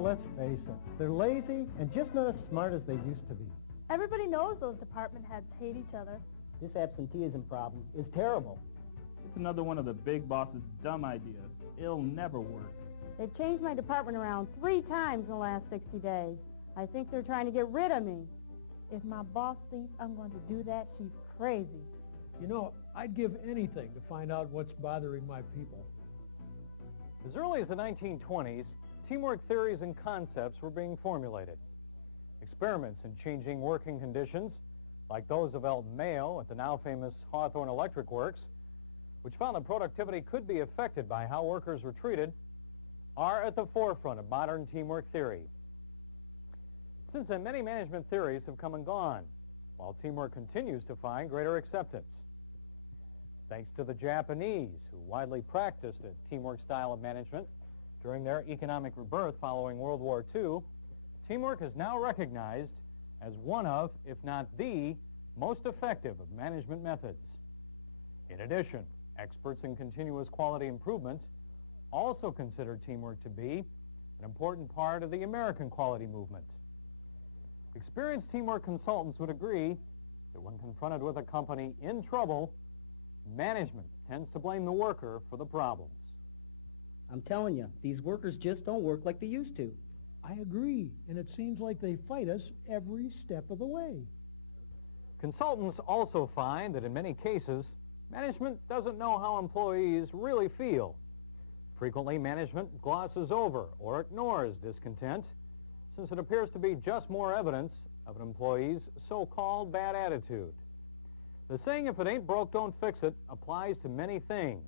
let's face it. They're lazy and just not as smart as they used to be. Everybody knows those department heads hate each other. This absenteeism problem is terrible. It's another one of the big boss's dumb ideas. It'll never work. They've changed my department around 3 times in the last 60 days. I think they're trying to get rid of me. If my boss thinks I'm going to do that, she's crazy. You know, I'd give anything to find out what's bothering my people. As early as the 1920s, teamwork theories and concepts were being formulated. Experiments in changing working conditions, like those of Elton Mayo at the now famous Hawthorne Electric Works, which found that productivity could be affected by how workers were treated, are at the forefront of modern teamwork theory. Since then, many management theories have come and gone, while teamwork continues to find greater acceptance. Thanks to the Japanese, who widely practiced a teamwork style of management during their economic rebirth following World War II, teamwork is now recognized as one of, if not the, most effective of management methods. In addition, experts in continuous quality improvement also consider teamwork to be an important part of the American quality movement. Experienced teamwork consultants would agree that when confronted with a company in trouble, management tends to blame the worker for the problems. I'm telling you, these workers just don't work like they used to. I agree, and it seems like they fight us every step of the way. Consultants also find that in many cases, management doesn't know how employees really feel. Frequently, management glosses over or ignores discontent, since it appears to be just more evidence of an employee's so-called bad attitude. The saying, if it ain't broke, don't fix it, applies to many things.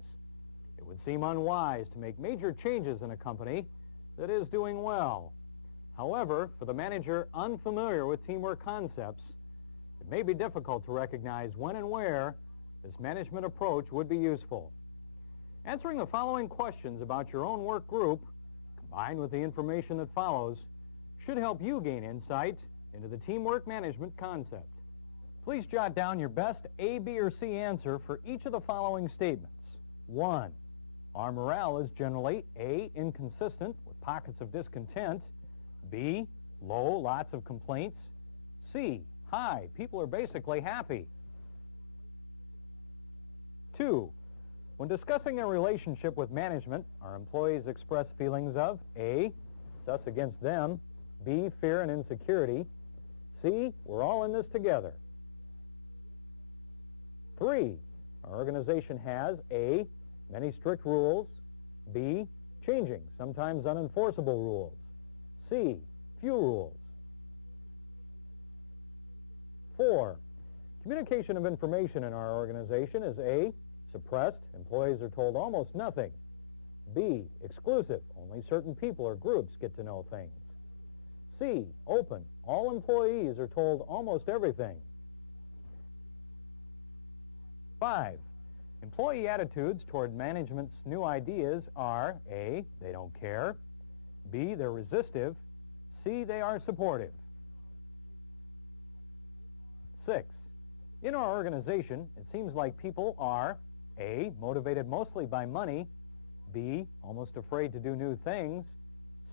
It would seem unwise to make major changes in a company that is doing well. However, for the manager unfamiliar with teamwork concepts, it may be difficult to recognize when and where this management approach would be useful. Answering the following questions about your own work group, combined with the information that follows, should help you gain insight into the teamwork management concept. Please jot down your best A, B, or C answer for each of the following statements. 1. Our morale is generally A, inconsistent with pockets of discontent, B, low, lots of complaints, C, high, people are basically happy. 2. When discussing their relationship with management, our employees express feelings of A, it's us against them, B, fear and insecurity, C, we're all in this together. 3, our organization has A, many strict rules, B, changing, sometimes unenforceable rules, C, few rules. 4, communication of information in our organization is A, suppressed, employees are told almost nothing, B, exclusive, only certain people or groups get to know things, C, open, all employees are told almost everything. 5, employee attitudes toward management's new ideas are A, they don't care, B, they're resistive, C, they are supportive. 6, in our organization, it seems like people are A, motivated mostly by money, B, almost afraid to do new things,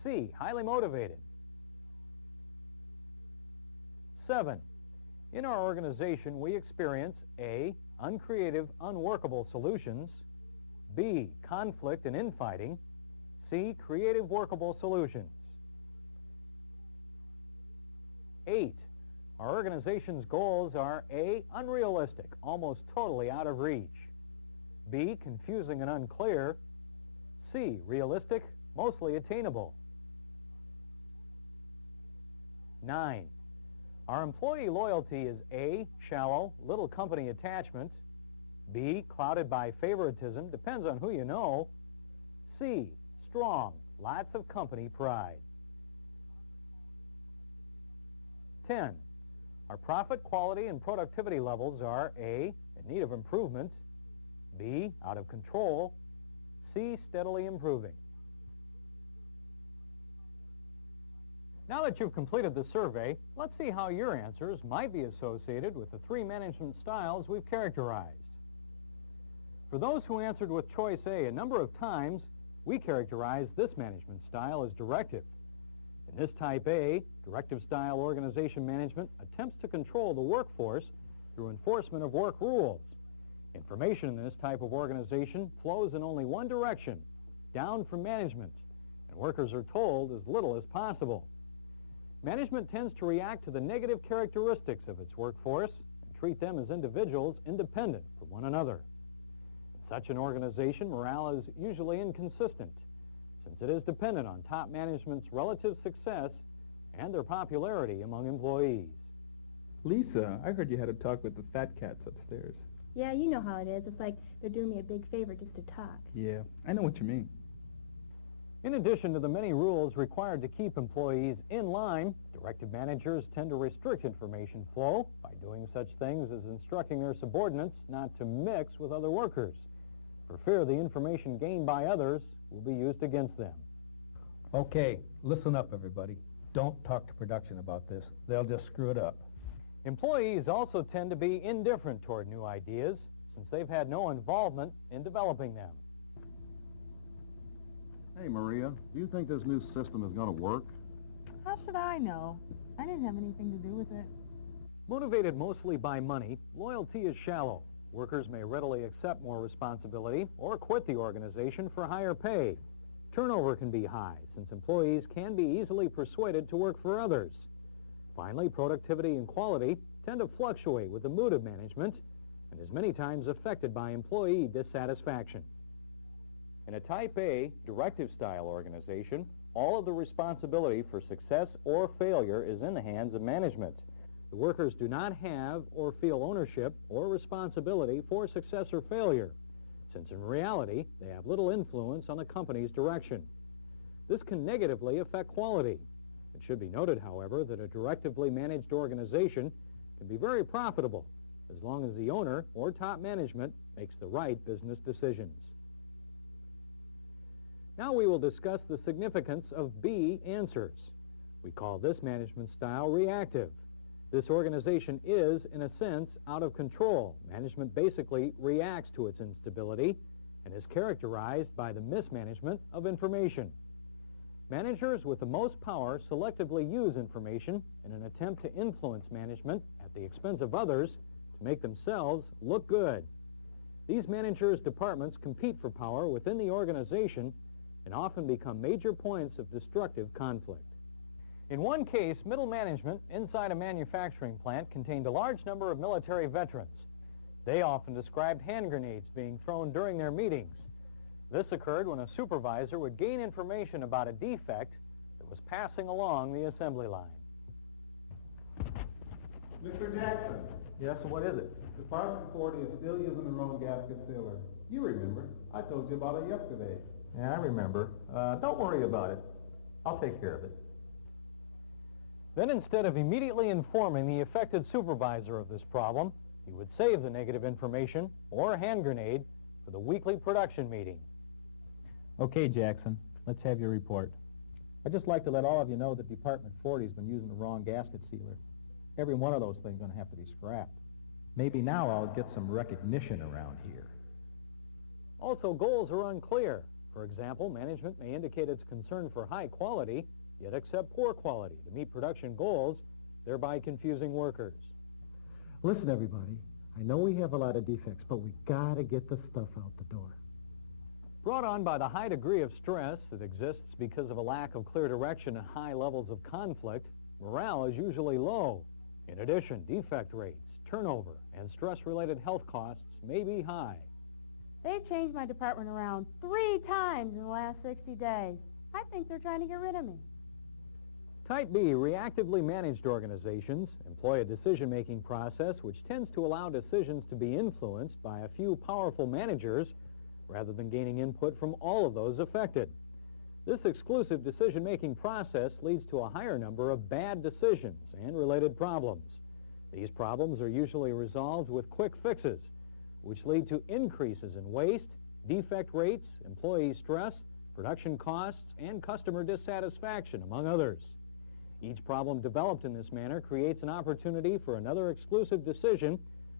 C, highly motivated. 7, in our organization, we experience A, uncreative, unworkable solutions, B, conflict and infighting, C, creative, workable solutions. 8, our organization's goals are A, unrealistic, almost totally out of reach, B, confusing and unclear, C, realistic, mostly attainable. 9, our employee loyalty is A, shallow, little company attachment, B, clouded by favoritism, depends on who you know, C, strong, lots of company pride. 10, our profit, quality, and productivity levels are A, in need of improvement, B, out of control, C, steadily improving. Now that you've completed the survey, let's see how your answers might be associated with the 3 management styles we've characterized. For those who answered with choice A a number of times, we characterize this management style as directive. In this Type A, directive-style organization management attempts to control the workforce through enforcement of work rules. Information in this type of organization flows in only one direction, down from management, and workers are told as little as possible. Management tends to react to the negative characteristics of its workforce and treat them as individuals independent from one another. In such an organization, morale is usually inconsistent, since it is dependent on top management's relative success and their popularity among employees. Lisa, I heard you had a talk with the fat cats upstairs. Yeah, you know how it is. It's like they're doing me a big favor just to talk. Yeah, I know what you mean. In addition to the many rules required to keep employees in line, directive managers tend to restrict information flow by doing such things as instructing their subordinates not to mix with other workers, for fear the information gained by others will be used against them. Okay, listen up, everybody. Don't talk to production about this. They'll just screw it up. Employees also tend to be indifferent toward new ideas, since they've had no involvement in developing them. Hey, Maria, do you think this new system is going to work? How should I know? I didn't have anything to do with it. Motivated mostly by money, loyalty is shallow. Workers may readily accept more responsibility or quit the organization for higher pay. Turnover can be high, since employees can be easily persuaded to work for others. Finally, productivity and quality tend to fluctuate with the mood of management and is many times affected by employee dissatisfaction. In a Type A, directive-style organization, all of the responsibility for success or failure is in the hands of management. The workers do not have or feel ownership or responsibility for success or failure, since in reality they have little influence on the company's direction. This can negatively affect quality. It should be noted, however, that a directively managed organization can be very profitable as long as the owner or top management makes the right business decisions. Now we will discuss the significance of B answers. We call this management style reactive. This organization is, in a sense, out of control. Management basically reacts to its instability and is characterized by the mismanagement of information. Managers with the most power selectively use information in an attempt to influence management at the expense of others to make themselves look good. These managers' departments compete for power within the organization and often become major points of destructive conflict. In one case, middle management inside a manufacturing plant contained a large number of military veterans. They often described hand grenades being thrown during their meetings. This occurred when a supervisor would gain information about a defect that was passing along the assembly line. Mr. Jackson. Yes, what is it? Department 40 is still using the wrong gasket sealer. You remember. I told you about it yesterday. Yeah, I remember. Don't worry about it. I'll take care of it. Then instead of immediately informing the affected supervisor of this problem, he would save the negative information or a hand grenade for the weekly production meeting. Okay, Jackson, let's have your report. I'd just like to let all of you know that Department 40 has been using the wrong gasket sealer. Every one of those things is going to have to be scrapped. Maybe now I'll get some recognition around here. Also, goals are unclear. For example, management may indicate its concern for high quality, yet accept poor quality to meet production goals, thereby confusing workers. Listen, everybody, I know we have a lot of defects, but we gotta get the stuff out the door. Brought on by the high degree of stress that exists because of a lack of clear direction and high levels of conflict, morale is usually low. In addition, defect rates, turnover, and stress-related health costs may be high. They've changed my department around 3 times in the last 60 days. I think they're trying to get rid of me. Type B, reactively managed organizations employ a decision-making process which tends to allow decisions to be influenced by a few powerful managers rather than gaining input from all of those affected. This exclusive decision-making process leads to a higher number of bad decisions and related problems. These problems are usually resolved with quick fixes, which lead to increases in waste, defect rates, employee stress, production costs, and customer dissatisfaction, among others. Each problem developed in this manner creates an opportunity for another exclusive decision,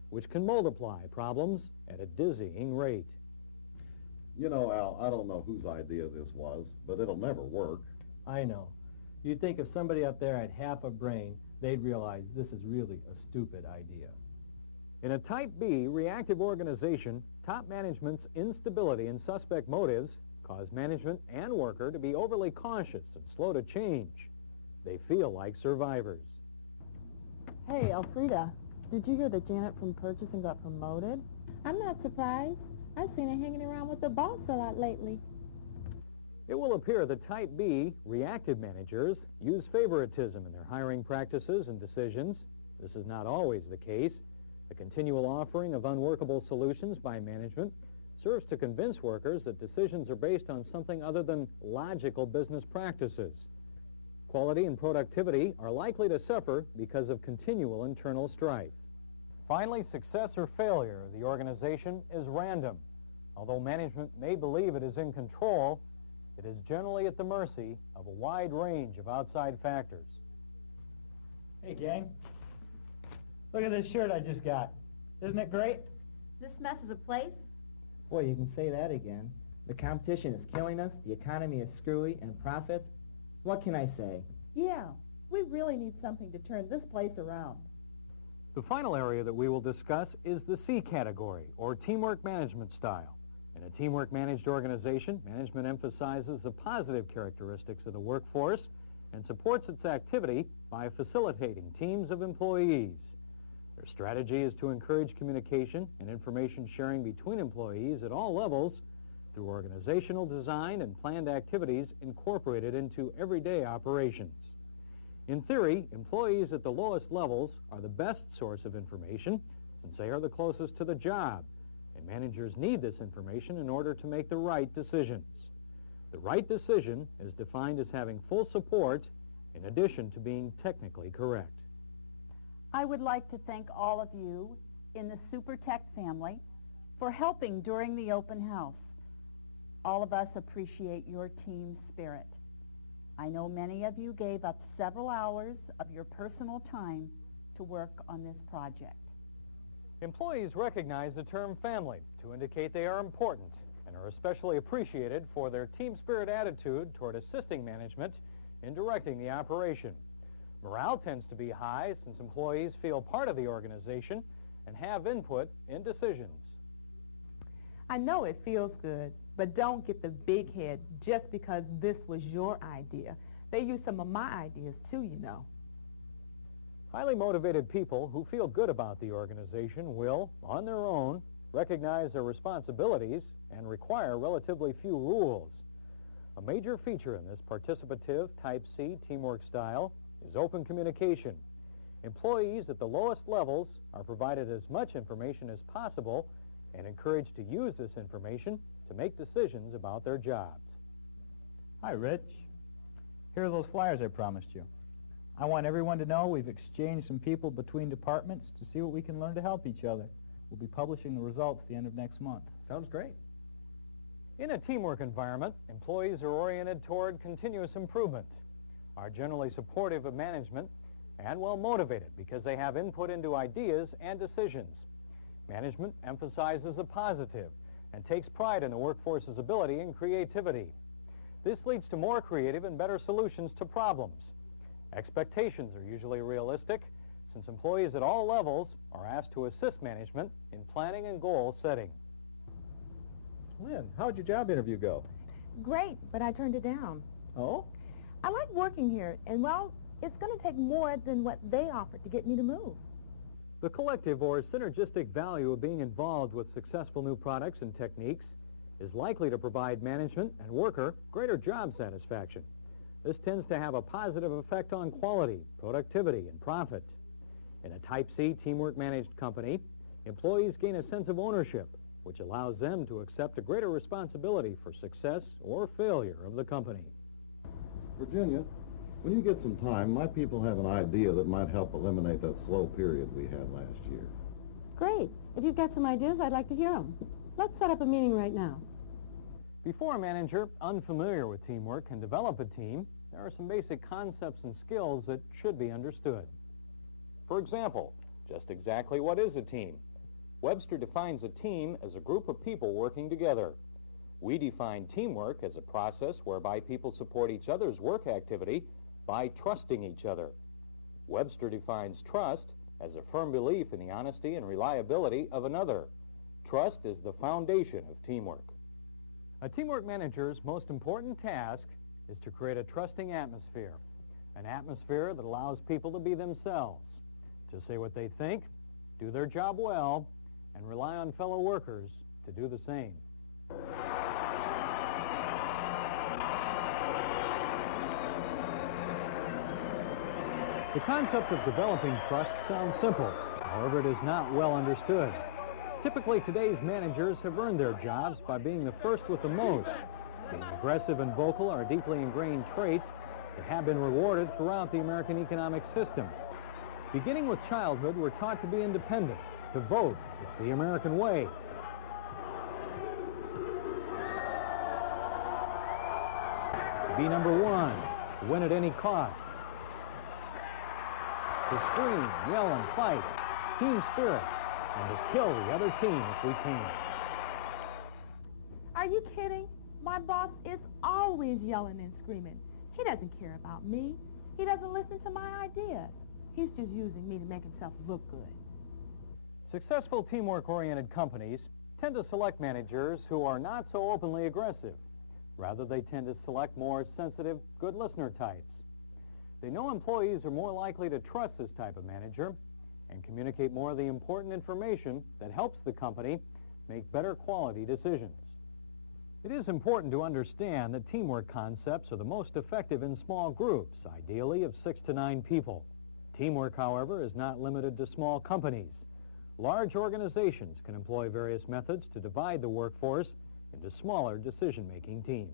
which can multiply problems at a dizzying rate. You know, Al, I don't know whose idea this was, but it'll never work. I know. You'd think if somebody up there had half a brain, they'd realize this is really a stupid idea. In a Type B reactive organization, top management's instability and suspect motives cause management and worker to be overly cautious and slow to change. They feel like survivors. Hey, Elfrida, did you hear that Janet from purchasing got promoted? I'm not surprised. I've seen her hanging around with the boss a lot lately. It will appear that Type B reactive managers use favoritism in their hiring practices and decisions. This is not always the case. The continual offering of unworkable solutions by management serves to convince workers that decisions are based on something other than logical business practices. Quality and productivity are likely to suffer because of continual internal strife. Finally, success or failure of the organization is random. Although management may believe it is in control, it is generally at the mercy of a wide range of outside factors. Hey, gang. Look at this shirt I just got. Isn't it great? This mess is a place? Boy, you can say that again. The competition is killing us, the economy is screwy, and profits? What can I say? Yeah, we really need something to turn this place around. The final area that we will discuss is the C category, or teamwork management style. In a teamwork-managed organization, management emphasizes the positive characteristics of the workforce and supports its activity by facilitating teams of employees. Their strategy is to encourage communication and information sharing between employees at all levels through organizational design and planned activities incorporated into everyday operations. In theory, employees at the lowest levels are the best source of information since they are the closest to the job, and managers need this information in order to make the right decisions. The right decision is defined as having full support in addition to being technically correct. I would like to thank all of you in the SuperTech family for helping during the open house. All of us appreciate your team spirit. I know many of you gave up several hours of your personal time to work on this project. Employees recognize the term family to indicate they are important and are especially appreciated for their team spirit attitude toward assisting management in directing the operation. Morale tends to be high since employees feel part of the organization and have input in decisions. I know it feels good, but don't get the big head just because this was your idea. They used some of my ideas too, you know. Highly motivated people who feel good about the organization will, on their own, recognize their responsibilities and require relatively few rules. A major feature in this participative Type C teamwork style is open communication. Employees at the lowest levels are provided as much information as possible and encouraged to use this information to make decisions about their jobs. Hi, Rich. Here are those flyers I promised you. I want everyone to know we've exchanged some people between departments to see what we can learn to help each other. We'll be publishing the results at the end of next month. Sounds great. In a teamwork environment, employees are oriented toward continuous improvement, are generally supportive of management, and well motivated because they have input into ideas and decisions. Management emphasizes the positive and takes pride in the workforce's ability and creativity. This leads to more creative and better solutions to problems. Expectations are usually realistic since employees at all levels are asked to assist management in planning and goal setting. Lynn, how'd your job interview go? Great, but I turned it down. Oh? I like working here, and well, it's going to take more than what they offered to get me to move. The collective or synergistic value of being involved with successful new products and techniques is likely to provide management and worker greater job satisfaction. This tends to have a positive effect on quality, productivity, and profit. In a Type C teamwork managed company, employees gain a sense of ownership, which allows them to accept a greater responsibility for success or failure of the company. Virginia, when you get some time, my people have an idea that might help eliminate that slow period we had last year. Great. If you've got some ideas, I'd like to hear them. Let's set up a meeting right now. Before a manager unfamiliar with teamwork can develop a team, there are some basic concepts and skills that should be understood. For example, just exactly what is a team? Webster defines a team as a group of people working together. We define teamwork as a process whereby people support each other's work activity by trusting each other. Webster defines trust as a firm belief in the honesty and reliability of another. Trust is the foundation of teamwork. A teamwork manager's most important task is to create a trusting atmosphere, an atmosphere that allows people to be themselves, to say what they think, do their job well, and rely on fellow workers to do the same. The concept of developing trust sounds simple. However, it is not well understood. Typically, today's managers have earned their jobs by being the first with the most. Being aggressive and vocal are deeply ingrained traits that have been rewarded throughout the American economic system. Beginning with childhood, we're taught to be independent, to vote. It's the American way. To be number one, to win at any cost. To scream, yell, and fight, team spirit, and to kill the other team if we can. Are you kidding? My boss is always yelling and screaming. He doesn't care about me. He doesn't listen to my ideas. He's just using me to make himself look good. Successful teamwork-oriented companies tend to select managers who are not so openly aggressive. Rather, they tend to select more sensitive, good listener types. They know employees are more likely to trust this type of manager and communicate more of the important information that helps the company make better quality decisions. It is important to understand that teamwork concepts are the most effective in small groups, ideally of 6 to 9 people. Teamwork, however, is not limited to small companies. Large organizations can employ various methods to divide the workforce into smaller decision-making teams.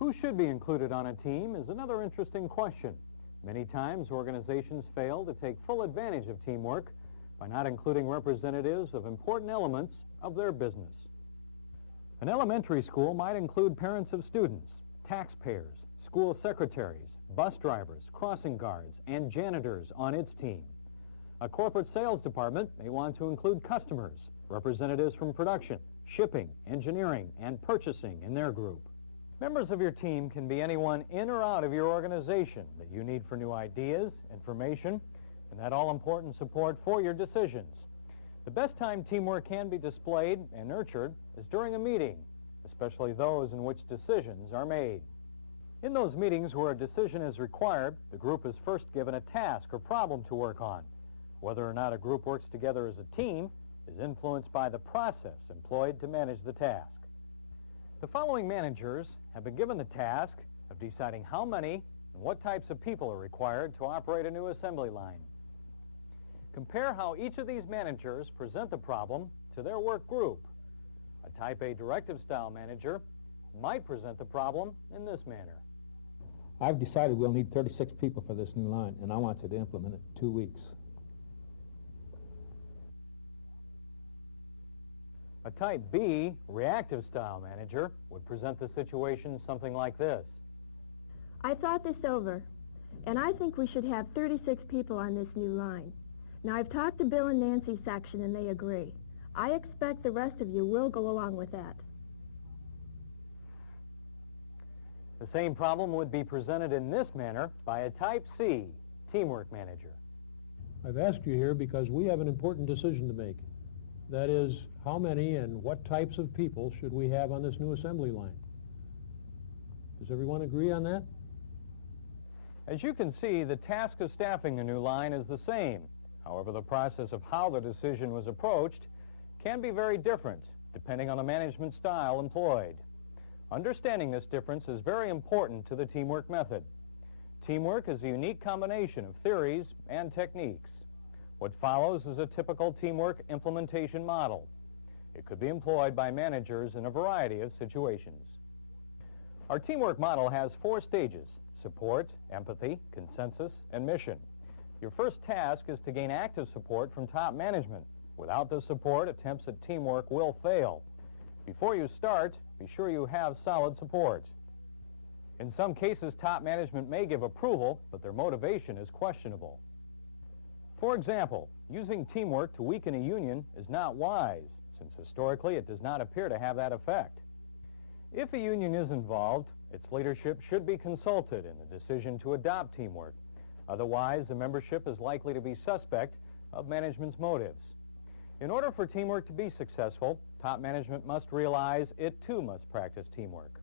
Who should be included on a team is another interesting question. Many times, organizations fail to take full advantage of teamwork by not including representatives of important elements of their business. An elementary school might include parents of students, taxpayers, school secretaries, bus drivers, crossing guards, and janitors on its team. A corporate sales department may want to include customers, representatives from production, shipping, engineering, and purchasing in their group. Members of your team can be anyone in or out of your organization that you need for new ideas, information, and that all-important support for your decisions. The best time teamwork can be displayed and nurtured is during a meeting, especially those in which decisions are made. In those meetings where a decision is required, the group is first given a task or problem to work on. Whether or not a group works together as a team is influenced by the process employed to manage the task. The following managers have been given the task of deciding how many and what types of people are required to operate a new assembly line. Compare how each of these managers present the problem to their work group. A Type A directive-style manager might present the problem in this manner. I've decided we'll need 36 people for this new line, and I want you to implement it in 2 weeks. A Type B reactive-style manager would present the situation something like this. I thought this over, and I think we should have 36 people on this new line. Now, I've talked to Bill and Nancy's section, and they agree. I expect the rest of you will go along with that. The same problem would be presented in this manner by a Type C teamwork manager. I've asked you here because we have an important decision to make. That is, how many and what types of people should we have on this new assembly line? Does everyone agree on that? As you can see, the task of staffing a new line is the same. However, the process of how the decision was approached can be very different, depending on the management style employed. Understanding this difference is very important to the teamwork method. Teamwork is a unique combination of theories and techniques. What follows is a typical teamwork implementation model. It could be employed by managers in a variety of situations. Our teamwork model has 4 stages: support, empathy, consensus, and mission. Your first task is to gain active support from top management. Without this support, attempts at teamwork will fail. Before you start, be sure you have solid support. In some cases, top management may give approval, but their motivation is questionable. For example, using teamwork to weaken a union is not wise, since historically it does not appear to have that effect. If a union is involved, Its leadership should be consulted in the decision to adopt teamwork. Otherwise, the membership is likely to be suspect of management's motives. In order for teamwork to be successful, top management must realize it too must practice teamwork.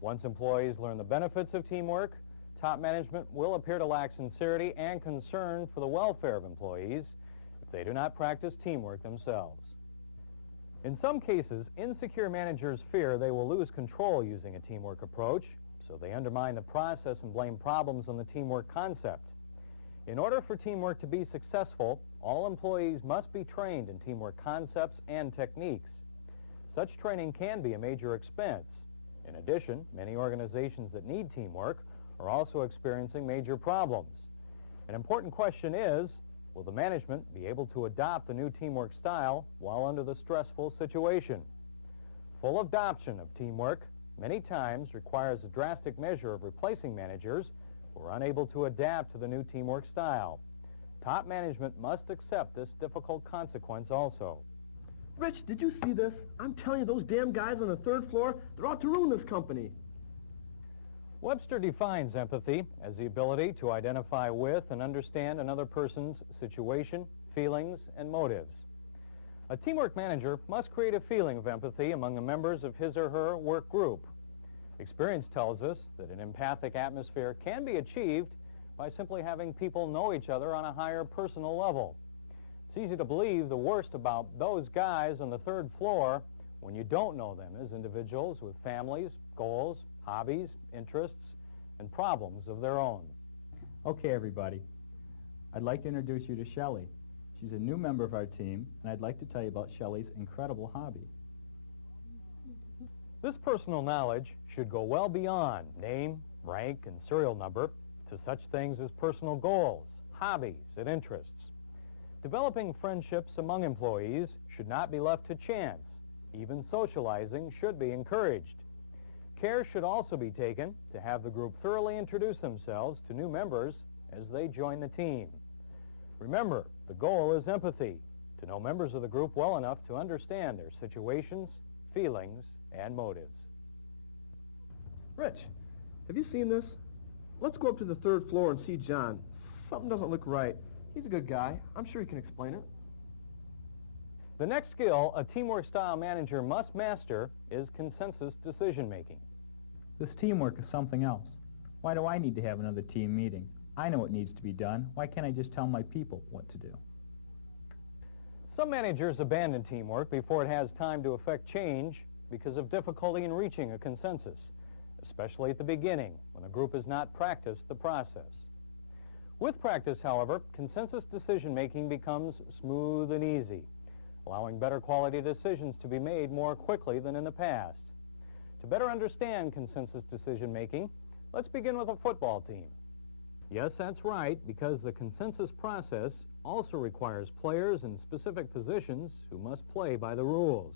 Once employees learn the benefits of teamwork, top management will appear to lack sincerity and concern for the welfare of employees if they do not practice teamwork themselves. In some cases, insecure managers fear they will lose control using a teamwork approach, so they undermine the process and blame problems on the teamwork concept. In order for teamwork to be successful, all employees must be trained in teamwork concepts and techniques. Such training can be a major expense. In addition, many organizations that need teamwork are also experiencing major problems. An important question is, will the management be able to adopt the new teamwork style while under the stressful situation? Full adoption of teamwork many times requires a drastic measure of replacing managers who are unable to adapt to the new teamwork style. Top management must accept this difficult consequence also. Rich, did you see this? I'm telling you, those damn guys on the third floor, they're out to ruin this company. Webster defines empathy as the ability to identify with and understand another person's situation, feelings, and motives. A teamwork manager must create a feeling of empathy among the members of his or her work group. Experience tells us that an empathic atmosphere can be achieved by simply having people know each other on a higher personal level. It's easy to believe the worst about those guys on the third floor when you don't know them as individuals with families, goals, hobbies, interests, and problems of their own. Okay, everybody. I'd like to introduce you to Shelley. She's a new member of our team, and I'd like to tell you about Shelley's incredible hobby. This personal knowledge should go well beyond name, rank, and serial number to such things as personal goals, hobbies, and interests. Developing friendships among employees should not be left to chance. Even socializing should be encouraged. Care should also be taken to have the group thoroughly introduce themselves to new members as they join the team. Remember, the goal is empathy, to know members of the group well enough to understand their situations, feelings, and motives. Rich, have you seen this? Let's go up to the third floor and see John. Something doesn't look right. He's a good guy. I'm sure he can explain it. The next skill a teamwork-style manager must master is consensus decision-making. This teamwork is something else. Why do I need to have another team meeting? I know what needs to be done. Why can't I just tell my people what to do? Some managers abandon teamwork before it has time to affect change because of difficulty in reaching a consensus, especially at the beginning when a group has not practiced the process. With practice, however, consensus decision-making becomes smooth and easy, allowing better quality decisions to be made more quickly than in the past. To better understand consensus decision-making, let's begin with a football team. Yes, that's right, because the consensus process also requires players in specific positions who must play by the rules.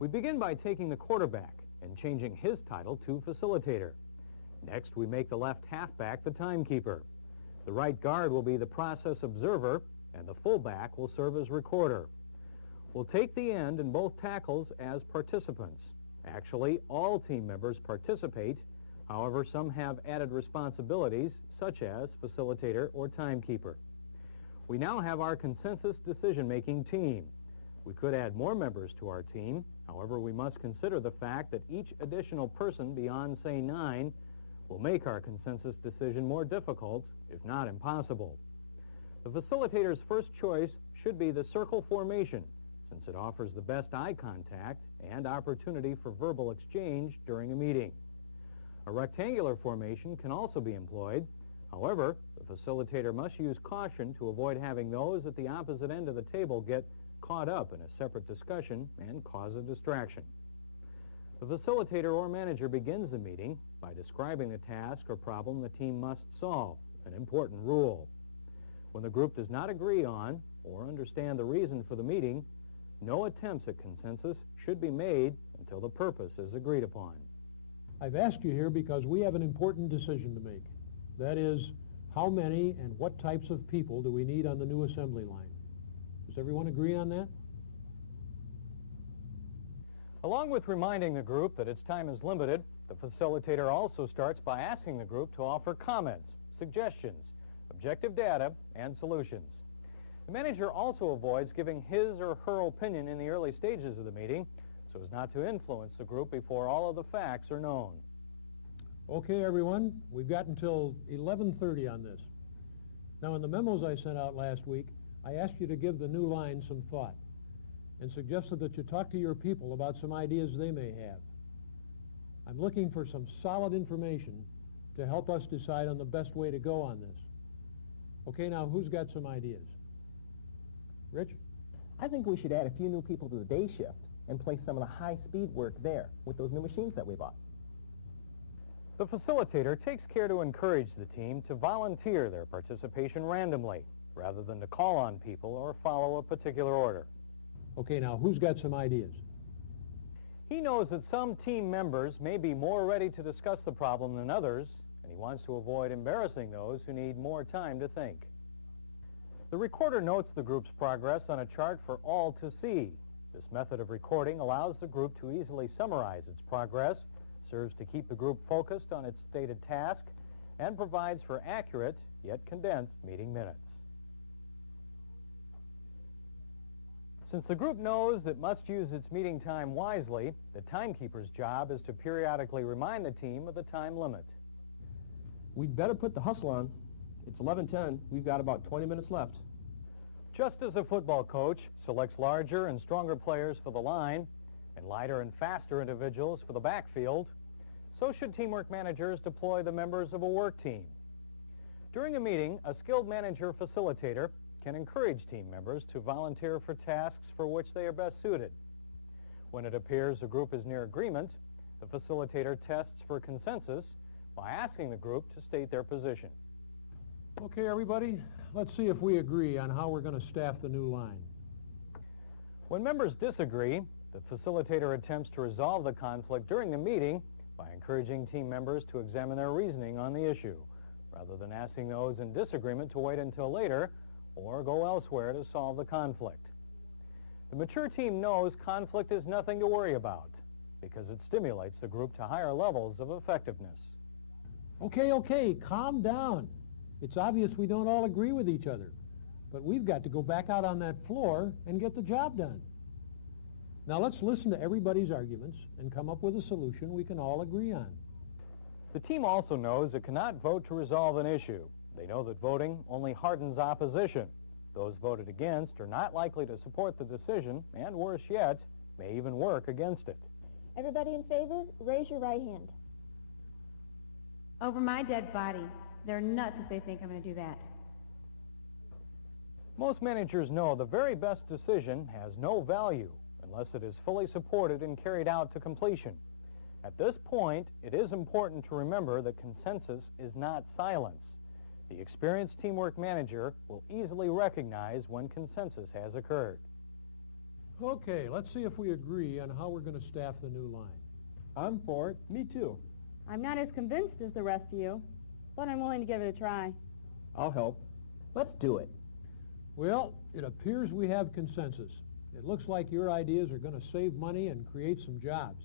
We begin by taking the quarterback and changing his title to facilitator. Next, we make the left halfback the timekeeper. The right guard will be the process observer, and the fullback will serve as recorder. We'll take the end and both tackles as participants. Actually, all team members participate. However, some have added responsibilities, such as facilitator or timekeeper. We now have our consensus decision-making team. We could add more members to our team. However, we must consider the fact that each additional person beyond, say, 9 will make our consensus decision more difficult, if not impossible. The facilitator's first choice should be the circle formation, since it offers the best eye contact and opportunity for verbal exchange during a meeting. A rectangular formation can also be employed. However, the facilitator must use caution to avoid having those at the opposite end of the table get caught up in a separate discussion and cause a distraction. The facilitator or manager begins the meeting by describing the task or problem the team must solve, an important rule. When the group does not agree on or understand the reason for the meeting, no attempts at consensus should be made until the purpose is agreed upon. I've asked you here because we have an important decision to make. That is, how many and what types of people do we need on the new assembly line? Does everyone agree on that? Along with reminding the group that its time is limited, The facilitator also starts by asking the group to offer comments, suggestions, objective data, and solutions. The manager also avoids giving his or her opinion in the early stages of the meeting so as not to influence the group before all of the facts are known. Okay, everyone, we've got until 11:30 on this. Now, in the memos I sent out last week, I asked you to give the new line some thought and suggested that you talk to your people about some ideas they may have. I'm looking for some solid information to help us decide on the best way to go on this. Okay, now, who's got some ideas? Rich? I think we should add a few new people to the day shift and place some of the high-speed work there with those new machines that we bought. The facilitator takes care to encourage the team to volunteer their participation randomly, rather than to call on people or follow a particular order. Okay, now, who's got some ideas? He knows that some team members may be more ready to discuss the problem than others, and he wants to avoid embarrassing those who need more time to think. The recorder notes the group's progress on a chart for all to see. This method of recording allows the group to easily summarize its progress, serves to keep the group focused on its stated task, and provides for accurate, yet condensed, meeting minutes. Since the group knows it must use its meeting time wisely, the timekeeper's job is to periodically remind the team of the time limit. We'd better put the hustle on. It's 11:10. We've got about 20 minutes left. Just as a football coach selects larger and stronger players for the line and lighter and faster individuals for the backfield, so should teamwork managers deploy the members of a work team. During a meeting, a skilled manager facilitator can encourage team members to volunteer for tasks for which they are best suited. When it appears a group is near agreement, the facilitator tests for consensus by asking the group to state their position. Okay, everybody, let's see if we agree on how we're going to staff the new line. When members disagree, the facilitator attempts to resolve the conflict during the meeting by encouraging team members to examine their reasoning on the issue, rather than asking those in disagreement to wait until later or go elsewhere to solve the conflict. The mature team knows conflict is nothing to worry about because it stimulates the group to higher levels of effectiveness. Okay, calm down. It's obvious we don't all agree with each other, but we've got to go back out on that floor and get the job done. Now let's listen to everybody's arguments and come up with a solution we can all agree on. The team also knows it cannot vote to resolve an issue. They know that voting only hardens opposition. Those voted against are not likely to support the decision and, worse yet, may even work against it. Everybody in favor, raise your right hand. Over my dead body. They're nuts if they think I'm going to do that. Most managers know the very best decision has no value unless it is fully supported and carried out to completion. At this point, it is important to remember that consensus is not silence. The experienced teamwork manager will easily recognize when consensus has occurred. Okay, let's see if we agree on how we're going to staff the new line. I'm for it. Me too. I'm not as convinced as the rest of you, but I'm willing to give it a try. I'll help. Let's do it. Well, it appears we have consensus. It looks like your ideas are going to save money and create some jobs.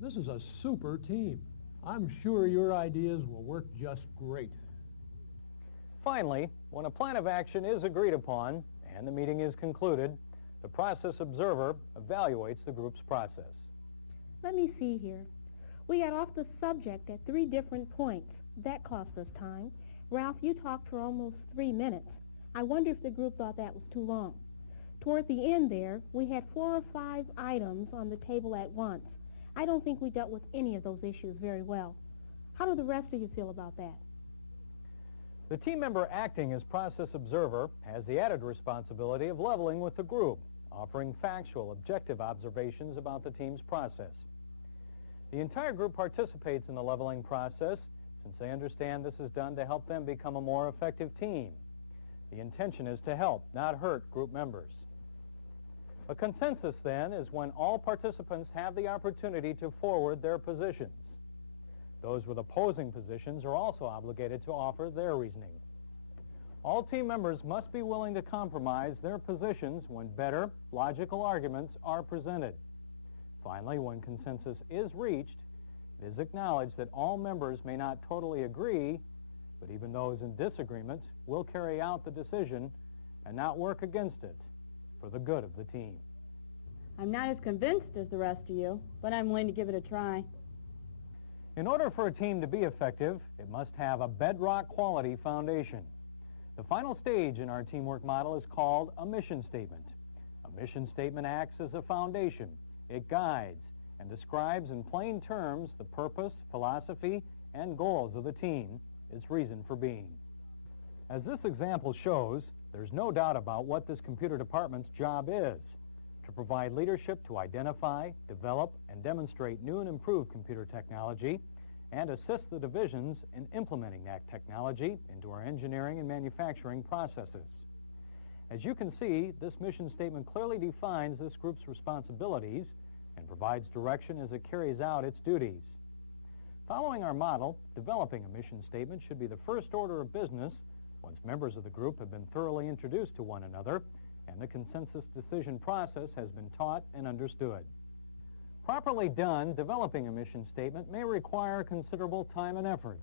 This is a super team. I'm sure your ideas will work just great. Finally, when a plan of action is agreed upon and the meeting is concluded, the process observer evaluates the group's process. Let me see here. We got off the subject at 3 different points. That cost us time. Ralph, you talked for almost 3 minutes. I wonder if the group thought that was too long. Toward the end there, we had 4 or 5 items on the table at once. I don't think we dealt with any of those issues very well. How do the rest of you feel about that? The team member acting as process observer has the added responsibility of leveling with the group, offering factual, objective observations about the team's process. The entire group participates in the leveling process since they understand this is done to help them become a more effective team. The intention is to help, not hurt, group members. A consensus, then, is when all participants have the opportunity to forward their positions. Those with opposing positions are also obligated to offer their reasoning. All team members must be willing to compromise their positions when better, logical arguments are presented. Finally, when consensus is reached, It is acknowledged that all members may not totally agree, but even those in disagreement will carry out the decision and not work against it for the good of the team. I'm not as convinced as the rest of you, but I'm willing to give it a try. In order for a team to be effective, it must have a bedrock quality foundation. The final stage in our teamwork model is called a mission statement. A mission statement acts as a foundation. It guides and describes in plain terms the purpose, philosophy, and goals of the team, its reason for being. As this example shows, there's no doubt about what this computer department's job is: to provide leadership to identify, develop, and demonstrate new and improved computer technology, and assist the divisions in implementing that technology into our engineering and manufacturing processes. As you can see, this mission statement clearly defines this group's responsibilities and provides direction as it carries out its duties. Following our model, developing a mission statement should be the first order of business once members of the group have been thoroughly introduced to one another and the consensus decision process has been taught and understood. Properly done, developing a mission statement may require considerable time and effort.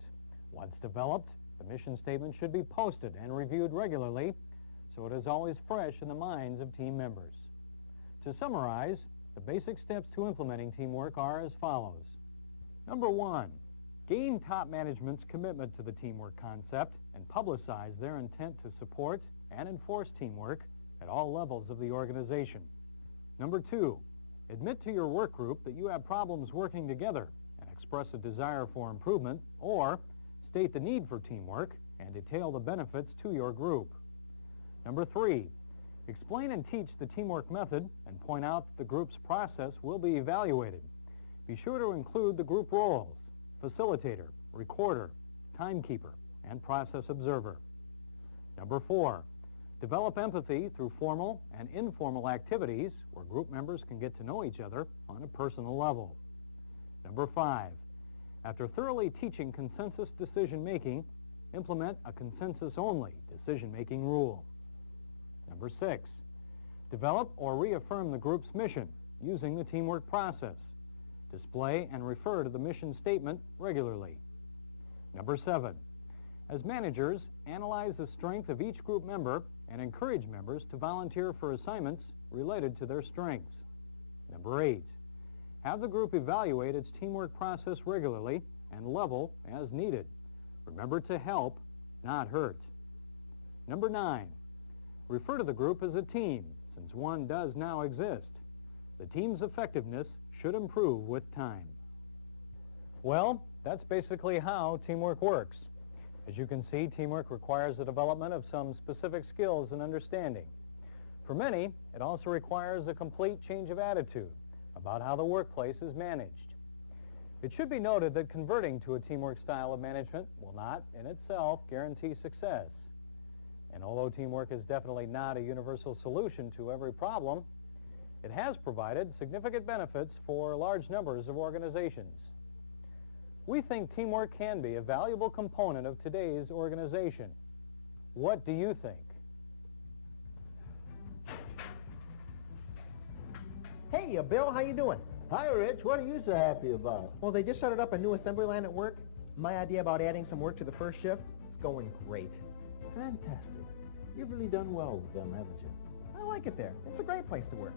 Once developed, the mission statement should be posted and reviewed regularly so it is always fresh in the minds of team members. To summarize, the basic steps to implementing teamwork are as follows. Number 1, gain top management's commitment to the teamwork concept and publicize their intent to support and enforce teamwork at all levels of the organization. Number 2, admit to your work group that you have problems working together and express a desire for improvement, or state the need for teamwork and detail the benefits to your group. Number 3, explain and teach the teamwork method and point out that the group's process will be evaluated. Be sure to include the group roles: facilitator, recorder, timekeeper, and process observer. Number 4, develop empathy through formal and informal activities where group members can get to know each other on a personal level. Number 5, after thoroughly teaching consensus decision-making, implement a consensus-only decision-making rule. Number 6, develop or reaffirm the group's mission using the teamwork process. Display and refer to the mission statement regularly. Number 7, as managers, analyze the strength of each group member and encourage members to volunteer for assignments related to their strengths. Number 8, have the group evaluate its teamwork process regularly and level as needed. Remember to help, not hurt. Number 9, refer to the group as a team, since one does now exist. The team's effectiveness should improve with time. Well, that's basically how teamwork works. As you can see, teamwork requires the development of some specific skills and understanding. For many, it also requires a complete change of attitude about how the workplace is managed. It should be noted that converting to a teamwork style of management will not, in itself, guarantee success. And although teamwork is definitely not a universal solution to every problem, it has provided significant benefits for large numbers of organizations. We think teamwork can be a valuable component of today's organization. What do you think? Hey, Bill, how you doing? Hi, Rich. What are you so happy about? Well, they just started up a new assembly line at work. My idea about adding some work to the first shift is going great. Fantastic. You've really done well with them, haven't you? I like it there. It's a great place to work.